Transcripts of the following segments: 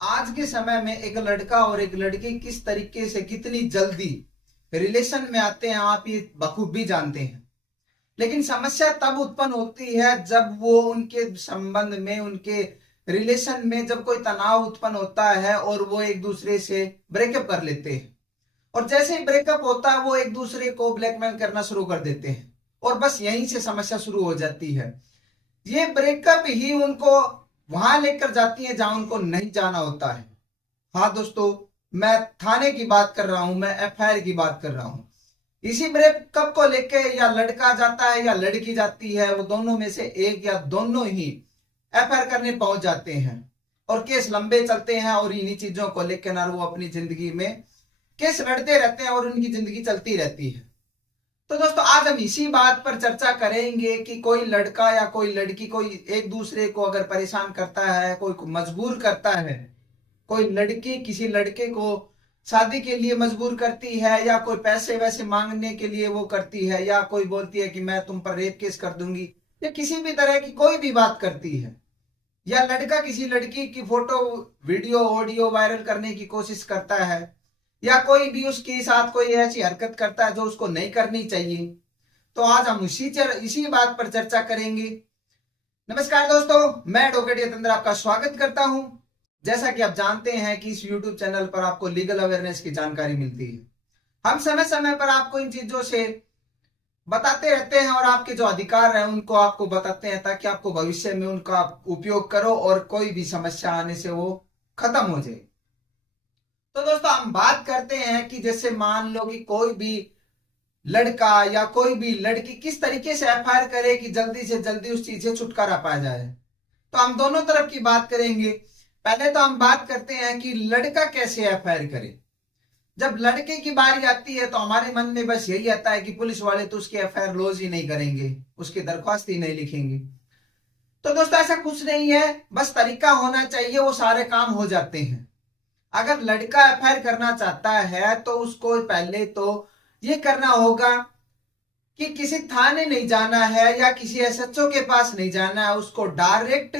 आज के समय में एक लड़का और एक लड़की किस तरीके से कितनी जल्दी रिलेशन में आते हैं, आप ये बखूबी जानते हैं। लेकिन समस्या तब उत्पन्न होती है जब वो उनके संबंध में, उनके रिलेशन में जब कोई तनाव उत्पन्न होता है और वो एक दूसरे से ब्रेकअप कर लेते हैं। और जैसे ही ब्रेकअप होता है वो एक दूसरे को ब्लैकमेल करना शुरू कर देते हैं और बस यहीं से समस्या शुरू हो जाती है। ये ब्रेकअप ही उनको वहां लेकर जाती है जहां उनको नहीं जाना होता है। हाँ दोस्तों, मैं थाने की बात कर रहा हूं, मैं एफआईआर की बात कर रहा हूं। इसी ब्रेकअप को लेके या लड़का जाता है या लड़की जाती है, वो दोनों में से एक या दोनों ही एफआईआर करने पहुंच जाते हैं और केस लंबे चलते हैं और इन्हीं चीजों को लेकर ना वो अपनी जिंदगी में केस लड़ते रहते हैं और उनकी जिंदगी चलती रहती है। तो दोस्तों, आज हम इसी बात पर चर्चा करेंगे कि कोई लड़का या कोई लड़की कोई एक दूसरे को अगर परेशान करता है, कोई को मजबूर करता है, कोई लड़की किसी लड़के को शादी के लिए मजबूर करती है या कोई पैसे वैसे मांगने के लिए वो करती है या कोई बोलती है कि मैं तुम पर रेप केस कर दूंगी या किसी भी तरह की कोई भी बात करती है, या लड़का किसी लड़की की फोटो वीडियो ऑडियो वायरल करने की कोशिश करता है, या कोई भी उसके साथ कोई ऐसी हरकत करता है जो उसको नहीं करनी चाहिए। तो आज हम इसी बात पर चर्चा करेंगे। नमस्कार दोस्तों, मैं एडवोकेट यतेंद्र आपका स्वागत करता हूं। जैसा कि आप जानते हैं कि इस YouTube चैनल पर आपको लीगल अवेयरनेस की जानकारी मिलती है। हम समय समय पर आपको इन चीजों से बताते रहते हैं और आपके जो अधिकार हैं उनको आपको बताते हैं ताकि आपको भविष्य में उनका उपयोग करो और कोई भी समस्या आने से वो खत्म हो जाए। तो दोस्तों, हम बात करते हैं कि जैसे मान लो कि कोई भी लड़का या कोई भी लड़की किस तरीके से एफआईआर करे कि जल्दी से जल्दी उस चीज से छुटकारा पाया जाए। तो हम दोनों तरफ की बात करेंगे। पहले तो हम बात करते हैं कि लड़का कैसे एफआईआर करे। जब लड़के की बारी आती है तो हमारे मन में बस यही आता है कि पुलिस वाले तो उसकी एफआईआर क्लोज ही नहीं करेंगे, उसकी दरख्वास्त ही नहीं लिखेंगे। तो दोस्तों, ऐसा कुछ नहीं है, बस तरीका होना चाहिए, वो सारे काम हो जाते हैं। अगर लड़का एफआईआर करना चाहता है तो उसको पहले तो ये करना होगा कि किसी थाने नहीं जाना है या किसी एसएचओ के पास नहीं जाना है, उसको डायरेक्ट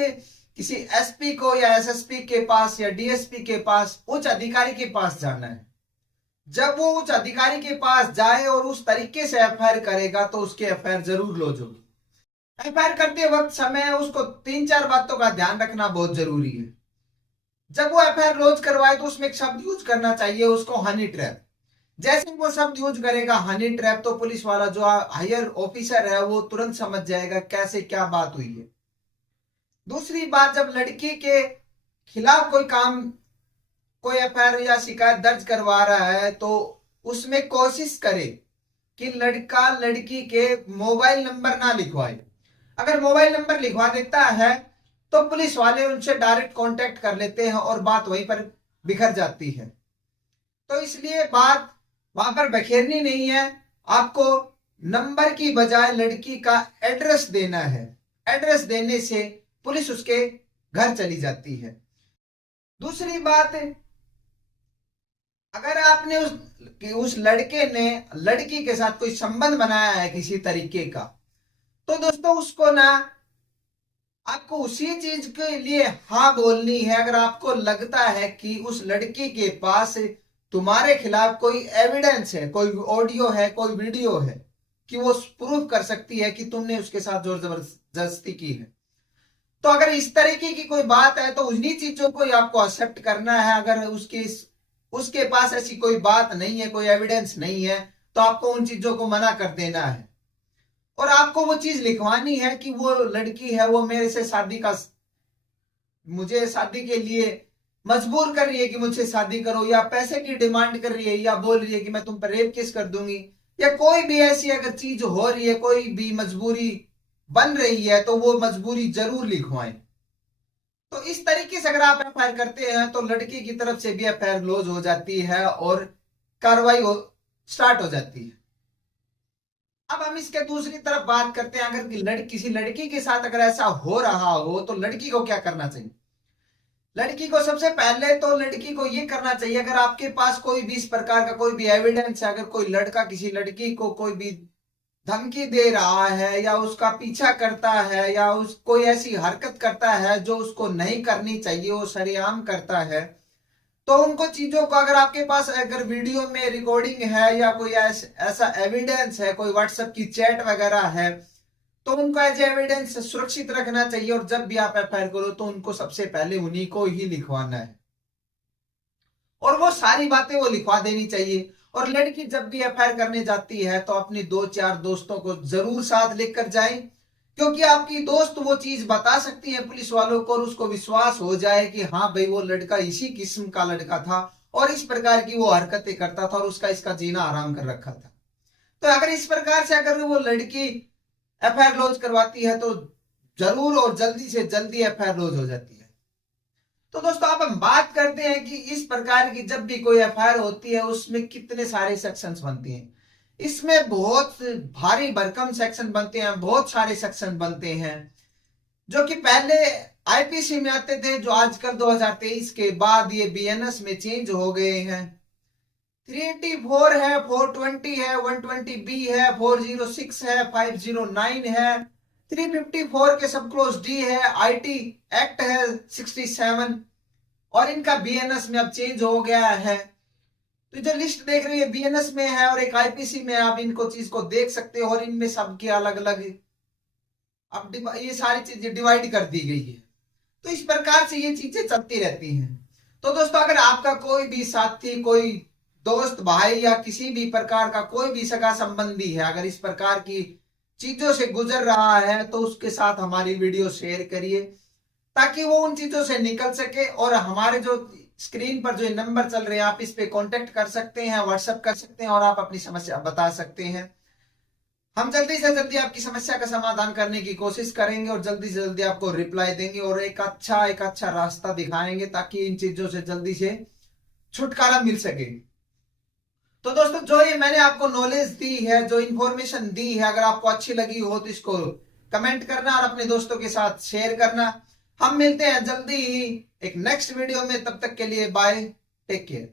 किसी एसपी को या एसएसपी के पास या डीएसपी के पास, उच्च अधिकारी के पास जाना है। जब वो उच्च अधिकारी के पास जाए और उस तरीके से एफआईआर करेगा तो उसकी एफआईआर जरूर लॉन्च होगी। एफआईआर करते वक्त समय उसको 3-4 बातों का ध्यान रखना बहुत जरूरी है। जब वो एफआईआर लॉन्च करवाए तो उसमें एक शब्द यूज करना चाहिए, उसको हनी ट्रैप। जैसे वो शब्द यूज करेगा हनी ट्रैप, तो पुलिस वाला जो हायर ऑफिसर है वो तुरंत समझ जाएगा कैसे क्या बात हुई है। दूसरी बात, जब लड़की के खिलाफ कोई एफआईआर या शिकायत दर्ज करवा रहा है तो उसमें कोशिश करे कि लड़का लड़की के मोबाइल नंबर ना लिखवाए। अगर मोबाइल नंबर लिखवा देता है तो पुलिस वाले उनसे डायरेक्ट कांटेक्ट कर लेते हैं और बात वहीं पर बिखर जाती है। तो इसलिए बात वहां पर बखेरनी नहीं है, आपको नंबर की बजाय लड़की का एड्रेस देना है। एड्रेस देने से पुलिस उसके घर चली जाती है। दूसरी बात, अगर आपने उस लड़के ने लड़की के साथ कोई संबंध बनाया है किसी तरीके का, तो दोस्तों उसको ना आपको उसी चीज के लिए हाँ बोलनी है। अगर आपको लगता है कि उस लड़की के पास तुम्हारे खिलाफ कोई एविडेंस है, कोई ऑडियो है, कोई वीडियो है कि वो प्रूफ कर सकती है कि तुमने उसके साथ जोर जबरदस्ती की है, तो अगर इस तरीके की कोई बात है तो उन्हीं चीजों को आपको एक्सेप्ट करना है। अगर उसके पास ऐसी कोई बात नहीं है, कोई एविडेंस नहीं है, तो आपको उन चीजों को मना कर देना है और आपको वो चीज लिखवानी है कि वो लड़की है वो मेरे से मुझे शादी के लिए मजबूर कर रही है कि मुझसे शादी करो, या पैसे की डिमांड कर रही है, या बोल रही है कि मैं तुम पर रेप केस कर दूंगी, या कोई भी ऐसी अगर चीज हो रही है, कोई भी मजबूरी बन रही है, तो वो मजबूरी जरूर लिखवाएं। तो इस तरीके से अगर आप एफआईआर करते हैं तो लड़की की तरफ से भी एफआईआर क्लोज हो जाती है और कार्रवाई स्टार्ट हो जाती है। अब हम इसके दूसरी तरफ बात करते हैं, अगर किसी लड़की के साथ अगर ऐसा हो रहा हो तो लड़की को क्या करना चाहिए। लड़की को सबसे पहले तो लड़की को ये करना चाहिए, अगर आपके पास कोई भी इस प्रकार का कोई भी एविडेंस है, अगर कोई लड़का किसी लड़की को कोई भी धमकी दे रहा है या उसका पीछा करता है या उस कोई ऐसी हरकत करता है जो उसको नहीं करनी चाहिए, वो सरेआम करता है, तो उनको चीजों को अगर आपके पास अगर वीडियो में रिकॉर्डिंग है या कोई ऐसा एविडेंस है, कोई व्हाट्सएप की चैट वगैरह है, तो उनको एज एविडेंस सुरक्षित रखना चाहिए। और जब भी आप एफआईआर करो तो उनको सबसे पहले उन्हीं को ही लिखवाना है और वो सारी बातें वो लिखवा देनी चाहिए। और लड़की जब भी एफआईआर करने जाती है तो अपनी 2-4 दोस्तों को जरूर साथ लेकर जाए, क्योंकि आपकी दोस्त वो चीज बता सकती है पुलिस वालों को और उसको विश्वास हो जाए कि हाँ भाई वो लड़का इसी किस्म का लड़का था और इस प्रकार की वो हरकतें करता था और उसका इसका जीना आराम कर रखा था। तो अगर इस प्रकार से अगर वो लड़की एफआईआर लॉन्च करवाती है तो जरूर और जल्दी से जल्दी एफआईआर लॉन्च हो जाती है। तो दोस्तों अब हम बात करते हैं कि इस प्रकार की जब भी कोई एफआईआर होती है उसमें कितने सारे सेक्शंस बनते हैं। इसमें बहुत भारी भरकम सेक्शन बनते हैं, बहुत सारे सेक्शन बनते हैं जो कि पहले आईपीसी में आते थे, जो आजकल 2023 के बाद ये बीएनएस में चेंज हो गए हैं। 384 है, 420 है, 120B है, 406 है, 509 है, 354 के सब क्लोज डी है, आईटी एक्ट है 67 और इनका बीएनएस में अब चेंज हो गया है। तो जो लिस्ट देख रही है बीएनएस में है और एक आईपीसी में, आप इनको चीज को देख सकते हो और इनमें सबकी अलग अलग अब ये सारी चीजें डिवाइड कर दी गई है। तो इस प्रकार से ये चीजें चलती रहती हैं। तो दोस्तों अगर आपका कोई भी साथी, कोई दोस्त, भाई या किसी भी प्रकार का कोई भी सगा संबंधी है, अगर इस प्रकार की चीजों से गुजर रहा है तो उसके साथ हमारी वीडियो शेयर करिए ताकि वो उन चीजों से निकल सके। और हमारे जो स्क्रीन पर जो नंबर चल रहे हैं आप इस पे कांटेक्ट कर सकते हैं, व्हाट्सएप कर सकते हैं और आप अपनी समस्या बता सकते हैं। हम जल्दी से जल्दी आपकी समस्या का समाधान करने की कोशिश करेंगे और जल्दी से जल्दी आपको रिप्लाई देंगे और एक अच्छा रास्ता दिखाएंगे ताकि इन चीजों से जल्दी से छुटकारा मिल सके। तो दोस्तों जो ये मैंने आपको नॉलेज दी है, जो इंफॉर्मेशन दी है, अगर आपको अच्छी लगी हो तो इसको कमेंट करना और अपने दोस्तों के साथ शेयर करना। हम मिलते हैं जल्दी ही एक नेक्स्ट वीडियो में, तब तक के लिए बाय, टेक केयर।